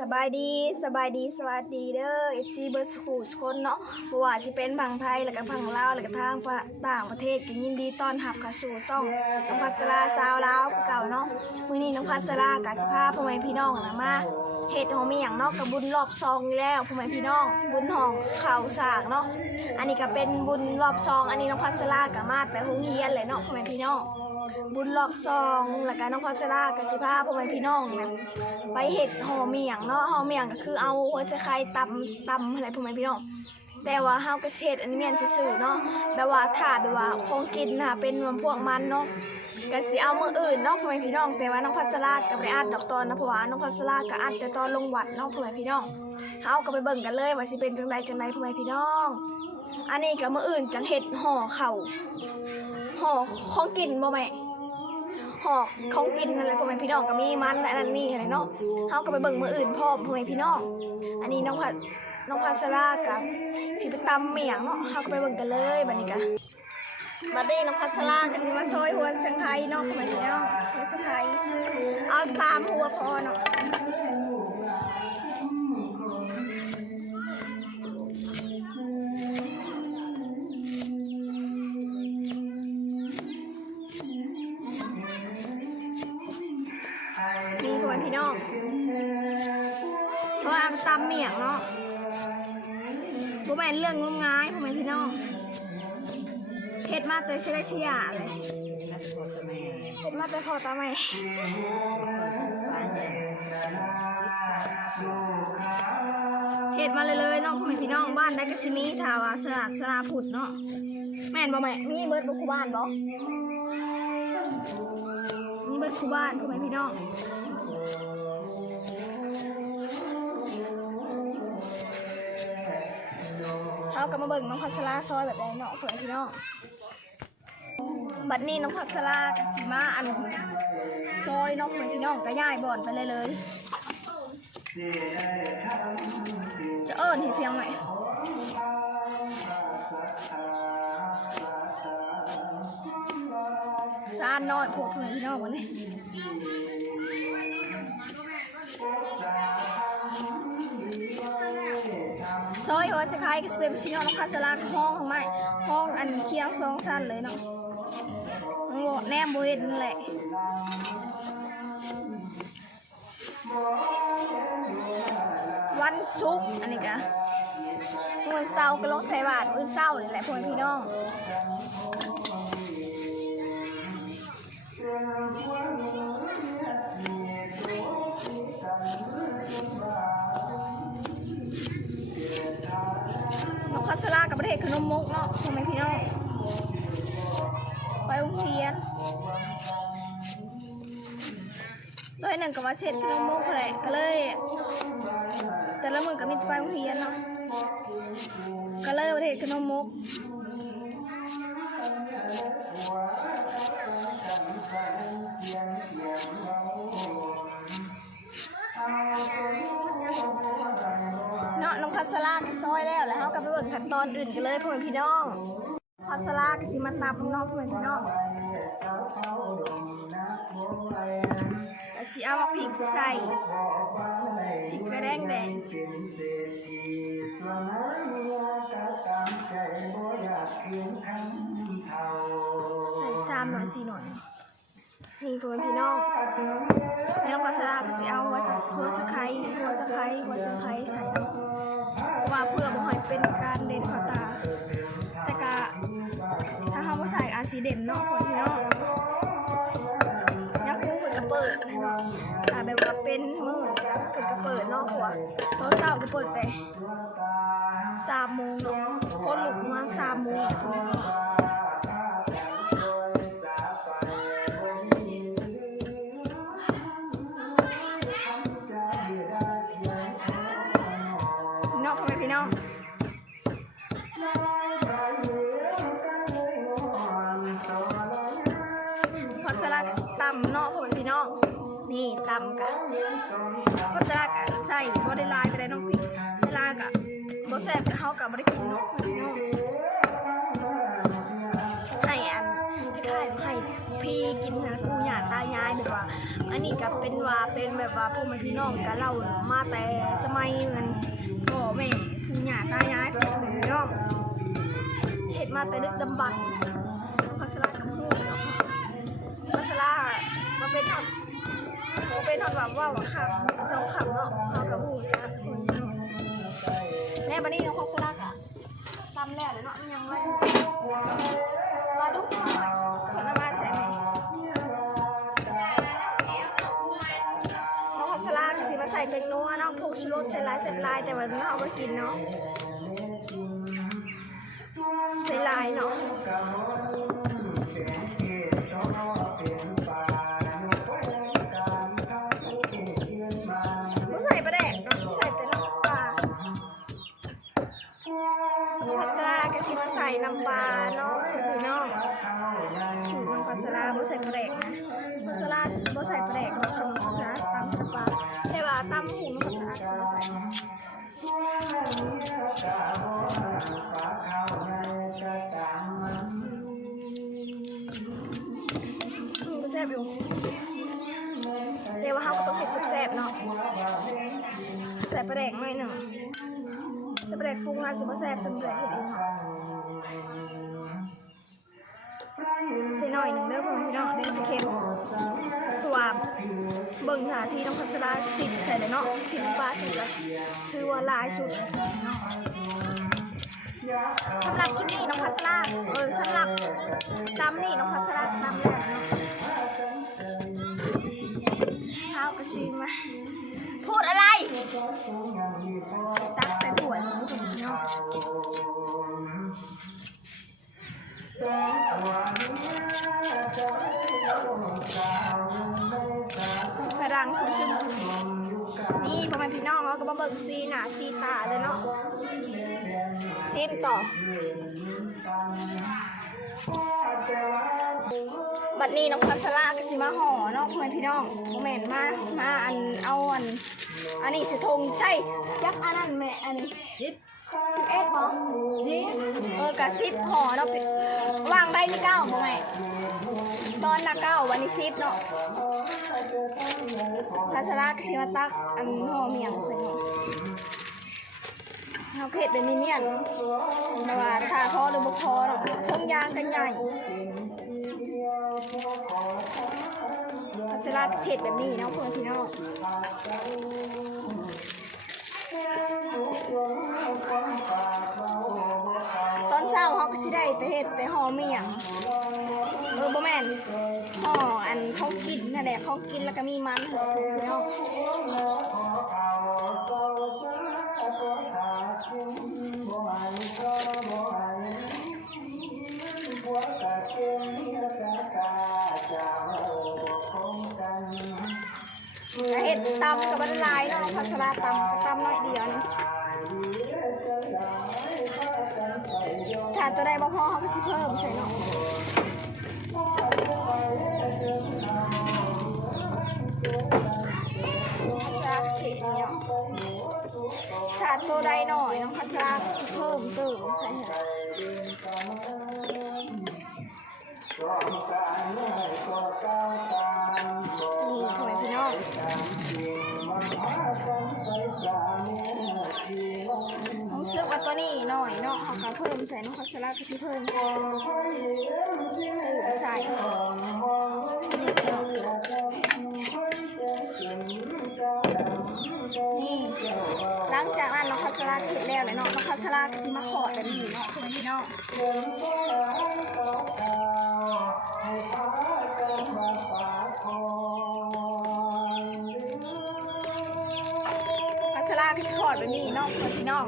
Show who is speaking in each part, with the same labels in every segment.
Speaker 1: สบายดีสบายดีสวัสดีเด้อ FC เบิร์สคูชคนเนาะบ่ว่าสิเป็นพังไทยแล้วก็พังลาวแล้วก็ทางต่างประเทศก็ยินดีต้อนรับเข้าสู่ช่องน้องพัสราสาวลาวเก่าเนาะมื้อนี้น้องพัสรากับสิพาพ่อแม่พี่น้องนะมาเฮ็ดของมีหยังเนาะกับบุญรอบซองแล้วพ่อแม่พี่น้อง บุญห้องข้าวสากเนาะอันนี้ก็เป็นบุญรอบซอง อันนี้น้องพัสราก็มาแต่โรงเรียนเลยเนาะพ่อแม่พี่น้อง บุญรอบซองแล้วก็น้องพัชรากับสิพาพ่อแม่พี่น้องนะไปเห็ดห่อเมียงเนาะห่อเมียงก็คือเอาหัวไชไข่ตำตำอะไรพ่อแม่พี่น้องแต่ว่าเฮาก็เช็ดอันนี้แม่นซื่อเนาะแบบว่าถ้าแบบว่าของกินนะเป็นมันพวกมันเนาะก็สิเอามืออื่นเนาะพ่อแม่พี่น้อง แต่ว่าน้องพัชราก็บ่ได้อัดดอกตอนนะเพราะว่าน้องพัชราก็อัดแต่ตอนลงวัดเนาะพ่อแม่พี่น้องเฮาก็ไปเบิ่งกันเลยว่าสิเป็นจังไดจังไดพ่อแม่พี่น้อง อันนี้ก็มื้ออื่นจังเฮ็ดห่อเข้า ห่อของกินบ่แม่หอกของกินอะไรพ่อแม่พี่น้องก็มีมันอันนั้นนี่อะไรเนาะเฮาก็ไปเบิ่งมืออื่นพ่อพ่อแม่พี่น้องอันนี้น้องพัดน้องพัชรากับสิไปตำเมียงเนาะเฮาก็ไปเบิ่งกันเลยบัดนี้กะบัดนี้น้องพัชราก็สิมาซอยหัวเชียงไฮ้เนาะพ่อแม่พี่น้องหัวเชียงไฮ้เอาสามหัวพอเนาะ พ่อแม่พี่น้องเฮ็ดมาแต่เชลเชียเลยเฮ็ดมาแต่พอตาแม่เฮ็ดมาเลยเลยๆเนาะพ่อแม่พี่น้องบ้านได้กสิมีถ้าวาสลัดสลาผุดเนาะแม่นบ่แม่มีเบิดบ่คูบ้านบ่มีเบิดคูบ้านพ่อแม่พี่น้อง เขากลับมาเบิ่งน้องพัชราซอยแบบใดเนาะเพื่อนพี่น้องบัดนี้น้องพัชรากับสิมาอันซอยน้องเพื่อนพี่น้องก็ย่ายบ่อนไปเลยเลย จะเอิญเห็นเพียงไหนซานน้อยพวกเพื่อนพี่น้องวันนี้ ซอยหัวสะคายก็สเป็นชิ้นน้องคาสลาห้องของไม่ห้องอันเคียงสองชั้นเลยเนาะโอ้แนมโบเห็นแหละวันศุกร์อันนี้กะวันเสาร์ก็ลงใส่บาทวันเสาร์นี่แหละพวกพี่น้อง มกเนาะทำไมพี่น้องไปโรงเรียนด้วยหนึ่งกับว่าเช็ดขนมมกแหละก็เลย แต่ละมือก็มีไปโรงเรียนเนาะก็เลยประเทศขนมมก ไปเบิ่งขั้นตอนอื่นกันเลยพ่อแม่พี่น้องคัสลากสิมาตำเนาะพ่อแม่พี่น้องก็สิเอามาพริกใส่พริกกระแดงแดงใส่ซ้ำหน่อยสี่หน่อยนี่พ่อแม่พี่น้องแล้วน้องคัสลากสิเอาหัวสะหัวสะไคร้หัวสะไคร้หัวสะไคร้ใส่ว่าเพื่อ เป็นการเด่นขอตา แต่กะถ้าเขาบ่ใส่อาจสีเด่นเนาะพ่อแม่พี่นอกยักษ์คู่เปิดกระเปิดอ่าแบบว่าเป็นมือเปิดกระเปิดเนอกหัวตอนเช้าก็เปิดแต่สามโมงเนาะคนลุกมาสามโมง ซ่บแต่เฮากับบ่ได้กินนาะพ่อแม่พี่น้องให้อันคล้ายให้พี่กินนะปู่ย่าตายายแบบว่า อันนี่ก็เป็นว่าเป็นแบบว่าพวกมันพี่น้องกันเล่ามาแต่สมัยเงินพ่อแม่ปู่ย่าตายายพ่อแม่พี่น้องเห็ดมาแต่ดึกดำบรรพ์พัสลากับหูเนาะพัสลามาเป็นทำมาเป็นทำแบบว่าว่าขับสองขับเนาะเขากับหูจ้ะแม่ บันนี้น้องพัสลากะตำแล้วเลยเนาะมันยังไงมาดูหน่อยผลไม้ใส่ไหมน้องชราก็สิมาใส่เป็นนัวเนาะผงชูรสใส่ลายใส่ลายแต่วันนี้เอาไปกินเนาะใส่ลายเนาะ พัชราก็สิมาใส่น้ำปลาเนาะพี่น้องสูตรน้องพัชราไม่ใส่แประแดกนะพัชราสิบ่ใส่แประแดกเนาะคำพัชราตำน้ำปลาใช่ป่ะตำหูน้องพัชราสิบ่ใส่แซ่บอยู่เดี๋ยวว่าเขาก็ต้องเผ็ดแซ่บๆเนาะใส่ปลาแดกหน่อยหนึ่ง ส่ปลาแดปรุงอาจจะไม่แซ่บสำเร็จเห็ดเองเนาะใส่หน่อยหนึ่งเด้อพ่อพี่น้องเดี๋ยวสิเค็มเพราะว่าเบิ่งหาที่น้องพัสราสิบใส่เลยเนาะสิบปลาสิบละถือว่าลายสุดสำหรับคลิปนี้น้องพัสราเออสำหรับตำนี่น้องพัสราตำแล้วเนาะข้าวกระซีมาพูดอะไร พลังคุณซึ่งนี่พ่อแม่พี่น้องเขาก็มาเบิ่งซีหนาซีตาเลยเนาะซีมต่อ บัดนี้น้องพัสลาก็สิมาห่อเนาะพ่อแม่พี่น้องโมเมนมามาอันเอาอันอันนี้สิทงใช่ยักอันนั้นแม่อันนี้ เอ็ดบอสิบเออกะสิบห่อเนาะวางได้ที่เก้าบ่แม่ตอนละเก้าวันนี้สิบเนาะพัสลาก็สิมาตักอันห่อเมียงใส่เนาะเอาเผ็ดเดี๋ยวนี้เมียนแต่ว่าถ้าพอหรือบ่พอเนาะเครื่องยางกันใหญ่พัชราเฉดแบบนี้เนาะเพื่อนพี่น้อง ตอนเช้าเขาก็สิได้ไปเฮ็ดไปห่อเมี่ยงเออบ่แม่นห่ออันเขากินนั่นแหละเขากินแล้วก็มีมันเพื่อนพี่น้องแต่ เฮ็ดตำกับบันลายเนาะพัชราตำตำน้อยเดียวนึงถ้าตัวใดบ่พอเขาก็สิเพิ่มใส่เนาะจากเฉดเนี่ยขาตัวใดหน่อยน้องพัชราสิเพิ่มเติมใช่ไหมนี่ นี้หน่อยเนาะเขาก็เพิ่มใส่น้องพัชราก็สิเพิ่มเติมใส่นี่หลังจากนั้นน้องพัชราเสร็จแล้วเลยเนาะน้องพัชราก็สิมาขอดแบบนี้เนาะทำไมพี่น้องพัสลาก็สิขอดแบบนี้เนาะพ่อพี่น้อง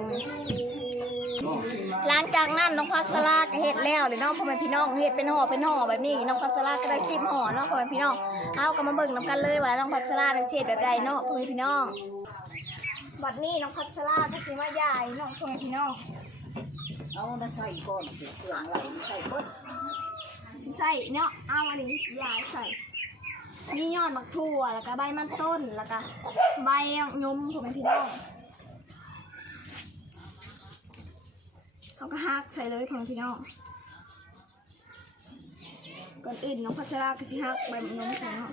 Speaker 1: หลังจากนั้นน้องพัสลาก็เฮ็ดแล้วเลยเนาะพ่อแม่พี่น้องเฮ็ดเป็นห่อเป็นห่อแบบนี้น้องพัสลาก็ได้สิบห่อเนาะพ่อแม่พี่น้องเอาก็มาเบิ่งนํกันเลยว่าน้องพัสลาได้เฮ็ดแบบใดเนาะพ่อแม่พี่น้องบัดนี้น้องพัสลาก็สิมาย่ายเนาะพ่อแม่พี่น้อง
Speaker 2: เอามาใส่ก่อนสิเครื่องอะไรใส่เบิด
Speaker 1: สิใส่เนาะเอาอันนี้ย่ายใส่นี่ยอดมักถั่วแล้วก็ใบมันต้นแล้วก็ใบยมพ่อแม่พี่น้อง เขาก็ฮักใส่เลยพ่อแม่พี่น้องก่อนอื่นน้องพัชราก็สิฮักใบมะนมใส่เนาะ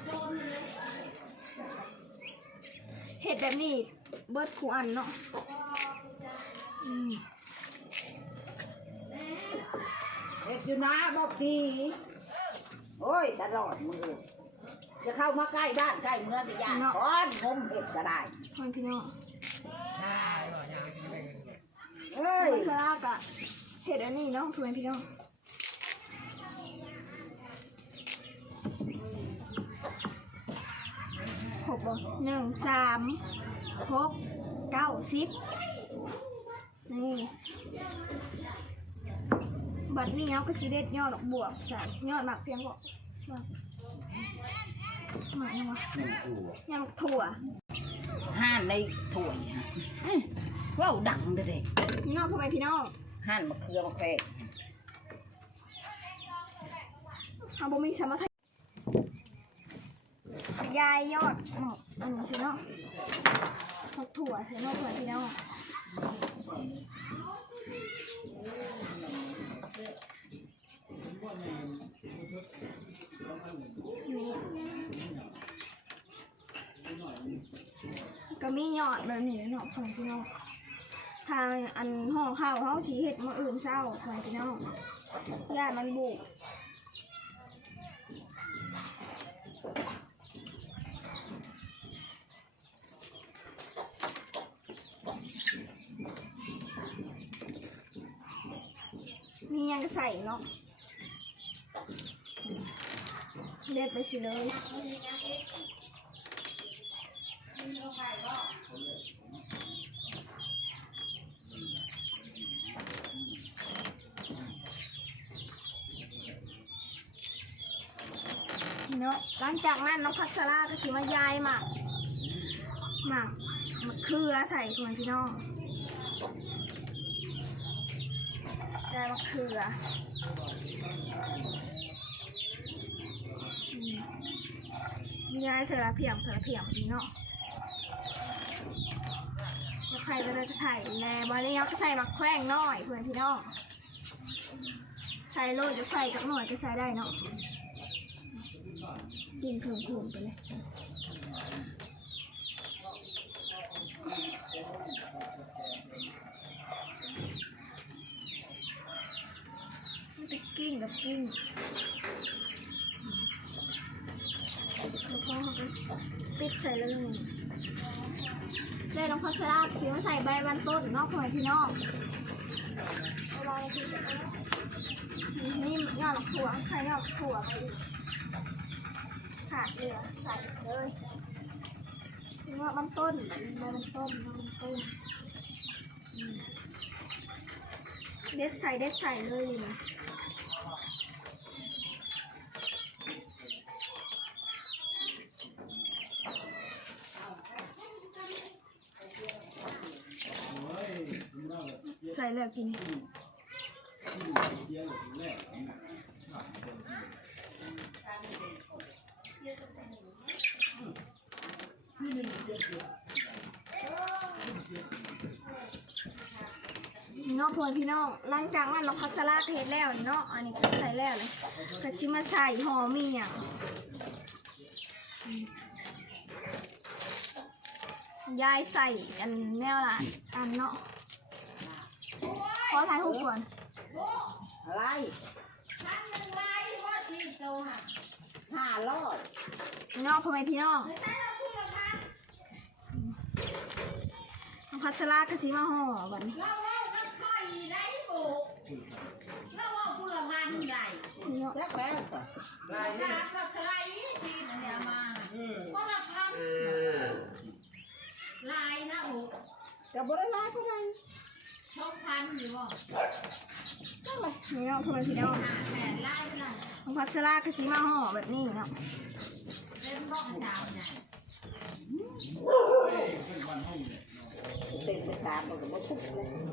Speaker 1: เห็ดแบบนี้เบิดคูอันเนาะอืม
Speaker 2: เฮ็ดอยู่นะบอกดีโอ้ยตลอดมือจะเข้ามาใกล้บ้านใกล้เมืองก็ยากก้อนงมเห็ดก็ได้
Speaker 1: พ่อพี่น้อง
Speaker 2: เอ้ย
Speaker 1: มันสลากอะเห็ดอันนี้เนาะพ่อพี่น้องหกบ่หนึ่งสามหกเก้าสิบนี่ บัดนี้เอาก็สิเด็ดยอดดอกบวบใส่ยอดหมักเพียงบ่หมักหมักยังวะยอดถั่ว
Speaker 2: ห้านในถ้วยฮะอื้อ ว้าวดังเด็ก
Speaker 1: พี่น้องพ่อแม่พี่น้อง
Speaker 2: ห้านมะเขือมะแขก
Speaker 1: เอาบ่มีสมาธิยายยอดหมอกอันนี้ใช่เนาะหมกถั่วใช่เนาะพ่อแม่พี่น้องนี่ก็มียอดแบบนี้เนาะพ่อแม่พี่น้อง ทางอันห่อข้าวเขาสีเห็ดมาอื่นเศร้าพ่อแม่พี่น้องญาติมันบุกมียังใส่เนาะเด็ดไปสิเลย เนาะหลังจากนั้นน้องพัชราก็สิมายายหมักหมักมะเขือใส่ก่อนพี่น้องได้มะเขืออืมย้ายเถอะละเพียงเถอะละเพียงดีเนาะจะใส่ก็ได้ก็ใส่แน่บอลนี้ก็ใส่มักแข้งน้อยเพื่อนพี่น้อง ใส่โลดจะใส่กับหน่อยก็ใส่ได้เนาะ กินเพิ่มคูมไปเลยมันจะกิ้งกับกิ้งแล้วก็ติดใส่เลยเลยน้องพัชราสีมาใส่ใบบันต้นนอกหน่อยพี่น้องเอาไว้ที่จะนี่ยอดถั่วใส่ยอดถั่วไป อีกขาดเหลือใส่เลยนี่ว่ามันต้นแบบนี้ใบมันต้นมันต้นเด็ดใส่เด็ดใส่เลยนี่นะใส่แล้วกิน พี่น้องพลพี่น้องหลังจากนั้นเราคัดสลาเทศแล้วเนาะ อันนี้ก็ใส่แล้วเลยก็ชิมาใส่หอมมีอย่างยายใส่อันแนวละอันเนาะ ขอถ่ายรูปก่อน
Speaker 2: อะไรห้าร้อย
Speaker 1: พี่น้องพ่อแม่พี่น้องน้อง พัชรากระสีมาห่อบัดนี้
Speaker 2: เราเล่าน้ำค่อยได้บุกเราเอาผู้ละพันใหญ่
Speaker 1: พี่น้อง
Speaker 2: แล้วแล้วก็ลายนี่ก็ใครที่เนี่ยมาก็ละพันลายนะบุกกับบริลายเท่าไหรสองพันหรือว่า
Speaker 1: พี่น้องพ่อแม่พี่น้อง
Speaker 2: ห้าแสนลายเท่าไหร่
Speaker 1: น้องพัชรากระสีมาห่อแบบนี้เนาะ
Speaker 2: เป็นบ้องดาวใหญ่ เป็นไปตามมันก็บ่ทุกเลยนี่เ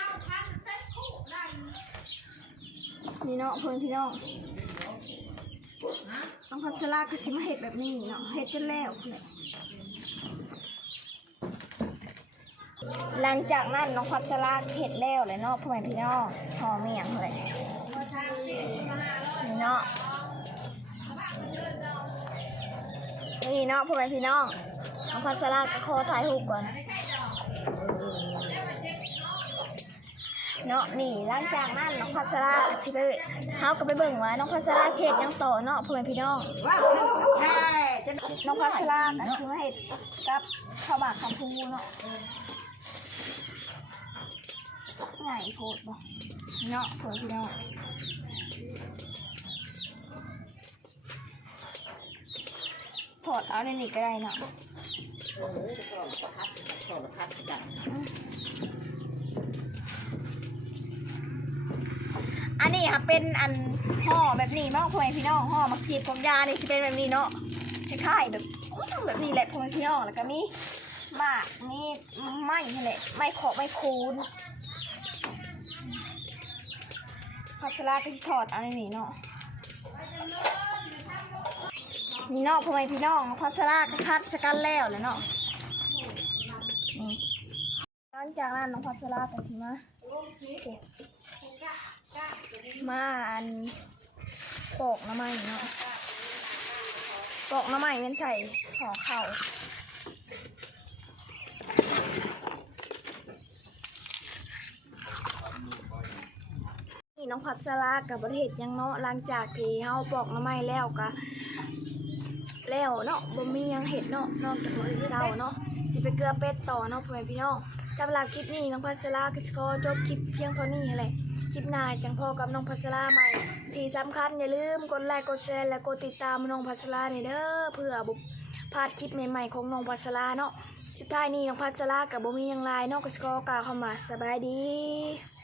Speaker 2: ราพันเต็มคู่ได้
Speaker 1: นี่เนาะพ่อแม่พี่น้องน้องพัชรากระสีมาเห็ดแบบนี้เนาะเห็ดจนแล้วเลยหลังจากนั้นน้องพัชราเห็ดแล้วเลยเนาะเพื่อแม่พี่น้องห่อเมียงเลยนี่เนาะ นี่เนาะพ่อแม่พี่น้องน้องพัชราก็ขอถ่ายรูปก่อน เนาะนี่หลังจากนั้นน้องพัชราก็สิไปเฮาก็ไปเบิ่งว่าน้องพัชราเช็ดยังต่อเนาะพ่อแม่พี่น้อง
Speaker 2: ว่าะ
Speaker 1: น้องพัชราก็คือมาเฮ็ดกับข้าวหมากคำพูเนาะง่ายโพดบ่เนาะพ่อแม่พี่น้อง ถอดเอาในนี้ก็ได้เนาะ
Speaker 2: เออโทรทัศน์โทรทัศน์กัน
Speaker 1: อันนี้ค่ะเป็นอันห่อแบบนี้เนาะพ่อแม่พี่น้องห่อมาขีดผมยานี่สิเป็นแบบนี้เนาะคล้ายๆแบบแบบนี้แหละพ่อแม่พี่น้องแล้วก็มีหมากนี่ไม้นี่แหละไม้ขอไม้คูนพัชราก็จะถอดเอาในนี้เนาะ นี่เนาะพ่อแม่พี่น้องพัชรากคัดสกันแล้วเลยเนาะนี่หลังจากนั้นน้องพัชราก็สิมามาอันปอกน้ำมันเนาะปอกน้ำมันเป็นใส่ห่อเข่านี่น้องพัชรากับประเทศยังเนาะหลังจากที่เฮาปอกน้ำมันแล้วก็ แล้วเนาะบ่มียังเห็ดเนาะนอกจากมื้อเช้าเนาะสิไปเกลือเป็ดต่อเนาะพ่อแม่พี่น้องสำหรับคลิปนี้น้องพัชราก็สิขอจบคลิปเพียงเท่านี้แหละคลิปหน้าจังพอกับน้องพัชราใหม่ ที่สำคัญอย่าลืมกดไลค์กดแชร์และกดติดตามน้องพัชราในอยเด้อเพื่อบุพลาดคลิปใหม่ๆของน้องพัชราเนาะสุดท้ายนี้น้องพัชรากับบ่มียังไลายเนอกกสกอกล่าวเข้ามาสบายดี